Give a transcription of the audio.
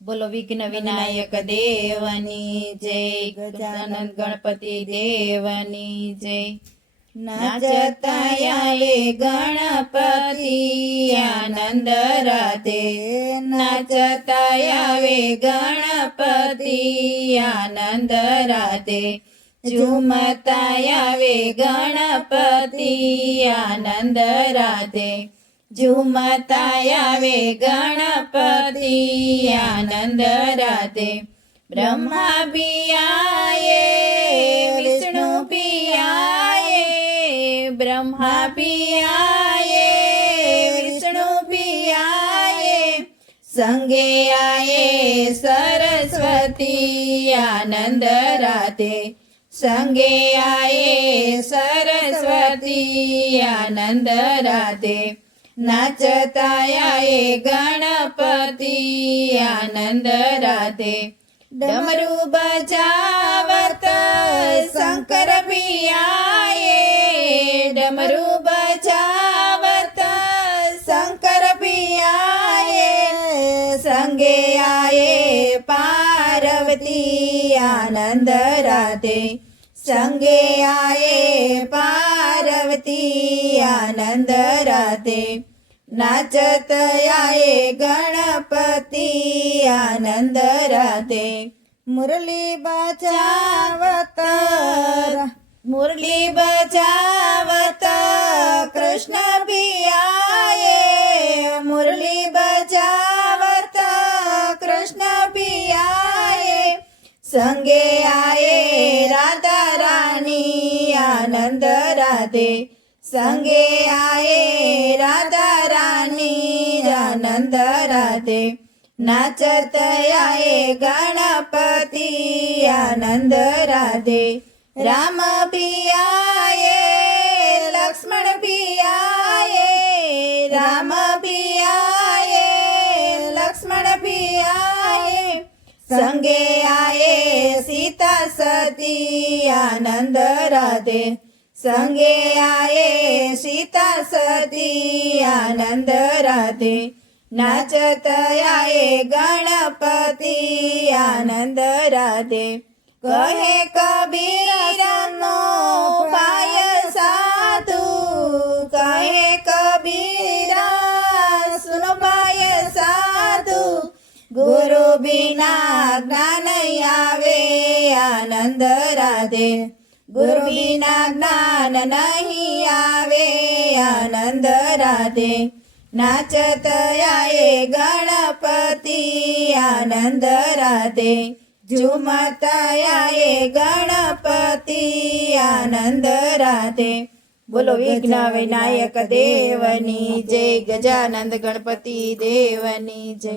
બોલો વિઘ્ન વિનાયક દેવની જય, ગજાનંદ ગણપતિ દેવની જય। નાચતા આવે ગણપતિ આનંદ રાધે, નાચતા આવે ગણપતિ આનંદ રાધે, ઝુમતા આવે ગણપતિ આનંદ રાધે, ઝુમતા આવે ગણપતિ આનંદ રાધે। બ્રહ્મા પિયાએ વિષ્ણુ પિયાએ, બ્રહ્મા પિયાએ વિષ્ણુ પિયાએ, સંગે આયે સરસ્વતી આનંદ રાધે, સંગે આયે સરસ્વતી આનંદ રાધે, નાચતા આયે ગણપતિ આનંદ રાધે, ડમરુ બજાવત શંકર પિયાએ, ડમરુ બજાવત શંકર પિયાએ, સંગે આયે પાર્વતી આનંદ રાધે, સંગે આયે પાર્વતી આનંદ રાધે, નાચત આયે ગણપતિ આનંદ રાધે, મુરલી બજાવત મુરલી બજાવત કૃષ્ણ પિયાએ, મુરલી બજાવત કૃષ્ણ પિયાએ, સંગે આયે રાધા રાણી આનંદ રાધે, સંગે આયે રાધા રાણી આનંદ રાધે, નાચત આયે ગણપતિ આનંદ રાધે, રામ પિયાએ લક્ષ્મણ પિયાએ, રામ પિયાએ લક્ષ્મણ પિયાએ, સંગે આયે સીતા સતી આનંદ રાધે, સંગે આયે સીતા સતી આનંદ રાધે, નાચત આયે ગણપતિ આનંદ રાધે, કહે કબીરનો પાય સાધુ, કહે કબીરા સુનો પાય સાધુ, ગુરુ બિના જ્ઞાન આવે આનંદ રાધે, ગુરુ બિના જ્ઞાન નહીં આવે આનંદ રાધે, નાચત આયે ગણપતિ આનંદ રાધે, ઝુમતા આયે ગણપતિ આનંદ રાધે। બોલો વિઘ્ન વિનાયક દેવની જય, ગજાનંદ ગણપતિ દેવની જય।